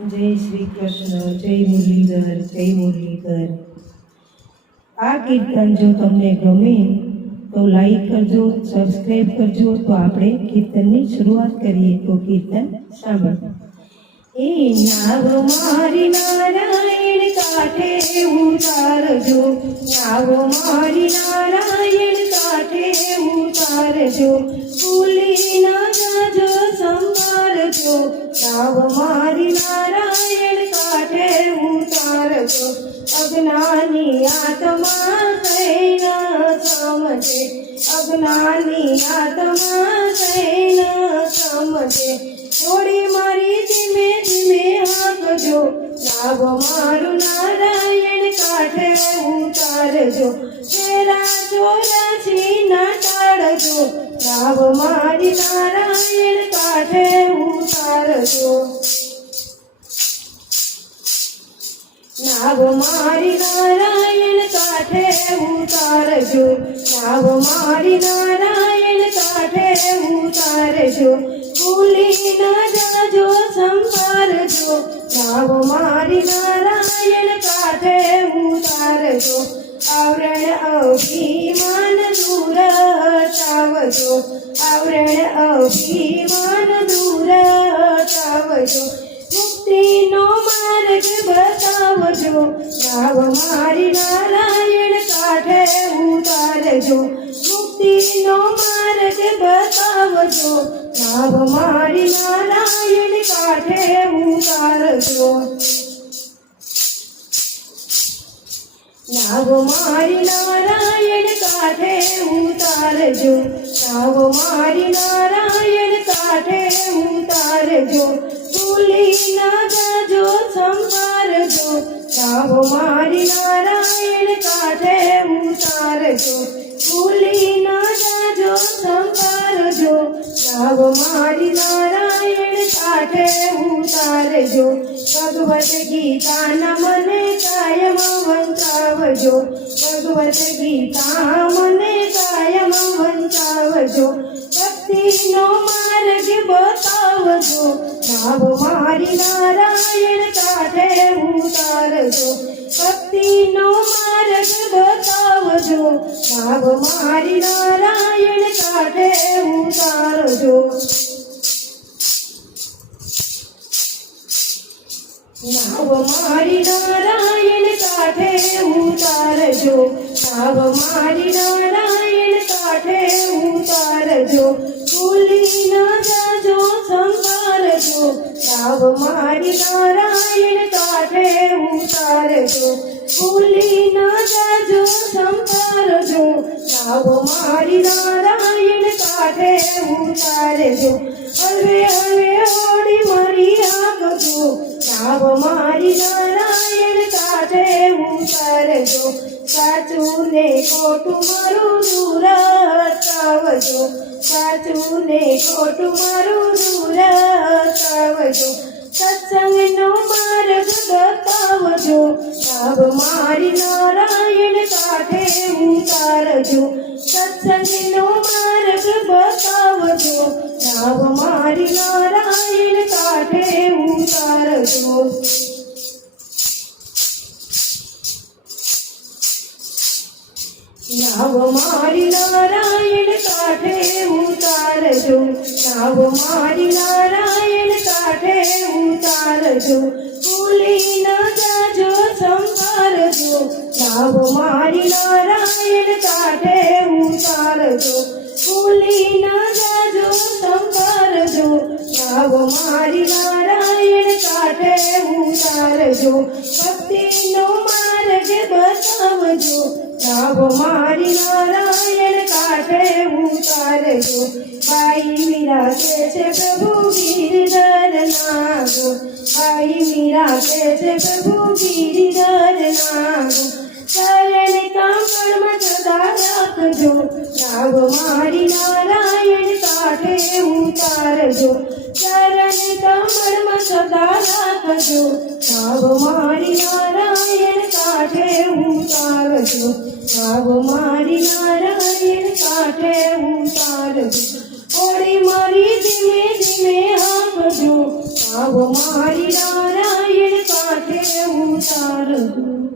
જય શ્રી કૃષ્ણ, જય મુરલીધર જય મુરલીધર. આ કીર્તન જો તમને ગમે, તો લાઈક કરજો સબસ્ક્રાઈબ કરજો, તો આપણે કીર્તનની શરૂઆત કરીએ તો કીર્તન સાંભળો એ નાવ મારી નારાયણ કાઠે ઉતારજો, નાવ મારી નારાયણ કાઠે ઉતારજો ભૂલી ના જાજો સંભાળજો અજ્ઞાની આત્મા કૈના સમજે થોડી મારી ધીમે ધીમે હાંકજો નાવ મારું નારાયણ કાઠે ઉતારજો તેરા ચોરાસી ના ટાળજો નાવ મારી નારાયણ કાઠે ઉતારજો. નાવ મારી નારાયણ કાઠે ઉતારજો. નાવ મારી નારાયણ કાંઠે ઉતારજો ભૂલી ના જાજો સંભાળજો આવો મારી નારાયણ કાંઠે ઉતારજો આવરણ અભિમાન દૂર હટાવજો આવરણ અભિમાન દૂર હટાવજો મુક્તિનો માર્ગ બતાવજો. નાવ મારી નારાયણ કાંઠે ઉતારજો. મુક્તિનો માર્ગ બતાવજો. નાવ મારી નારાયણ કાંઠે ઉતારજો. નાવ મારી નારાયણ કાંઠે ઉતારજો. નાવ મારી નારાયણ કાંઠે ઉતારજો. ભૂલી ના જાજો સંભાળજો નાવ મારી નારાયણ કાંઠે ઉતારજો ભૂલી ના જાજો સંભાળજો નાવ મારી નારાયણ કાંઠે ઉતારજો ભગવત ગીતાના મને કાયમ વંચાવજો ભગવત ગીતા મને કાયમ વંચાવજો ભક્તિનો માર્ગ બતાવજો નાવ મારી નારાયણ કાંઠે ઉતારજો. ભક્તિનો માર્ગ બતાવજો નાવ મારી નારાયણ કાંઠે ઉતારજો. નાવ મારી નારાયણ કાંઠે ઉતારજો નાવ મારી નારાયણ કાંઠે ઉતારજો. ભૂલી ના જાજો સંભાળજો રાવ મારી નારાયણ કાઢે ઉતારજો. ભૂલી ના જાજો સંભાળજો રાવ મારી નારાયણ કાઢે ઉતારજો. હવે હવે હોડી મારી આગજો રાવ મારી નારાયણ ઉતારજો સાચું ને ખોટું મારું દૂર હટાવજો સાચું ને ખોટું મારું દૂર હટાવજો સત્સંગનો માર્ગ બતાવજો. સાબ મારી નારાયણ કાંઠે ઉતારજો. સત્સંગનો માર્ગ બતાવજો. સાબ મારી નારાયણ કાંઠે ઉતારજો. નાવ મારી નારાયણ કાઠે ઉતારજો નાવ મારી નારાયણ કાઠે ઉતારજો ભૂલી ન જાજો સંભાળજો નાવ મારી નારાયણ કાઠે ઉતારજો ભૂલી ન જાજો સંભાળજો નાવ મારી નારાયણ કાઠે ઉતારજો ભક્તિનો માર્ગ લાભ મારી નારાયણ કાંઠે ઉતારજો. ભાઈ મીરા કે છે, પ્રભુ ગિરિધર નાગો. ભાઈ મીરા કે છે, પ્રભુ ગિરિધર નાગો. શરણ કાંપણમાં સદા રાખજો. લાભ મારી નારાયણ કાંઠે ઉતારજો. ચરણ કમળમાં સદા રાખજો. લાભ મારી નારાયણ કાંઠે ઉતારજો નાવ મારી નારાયણ કાંઠે ઉતારજો ઓળી મારી ધીમે ધીમે આપજો આવો મારી નારાયણ કાંઠે ઉતારજો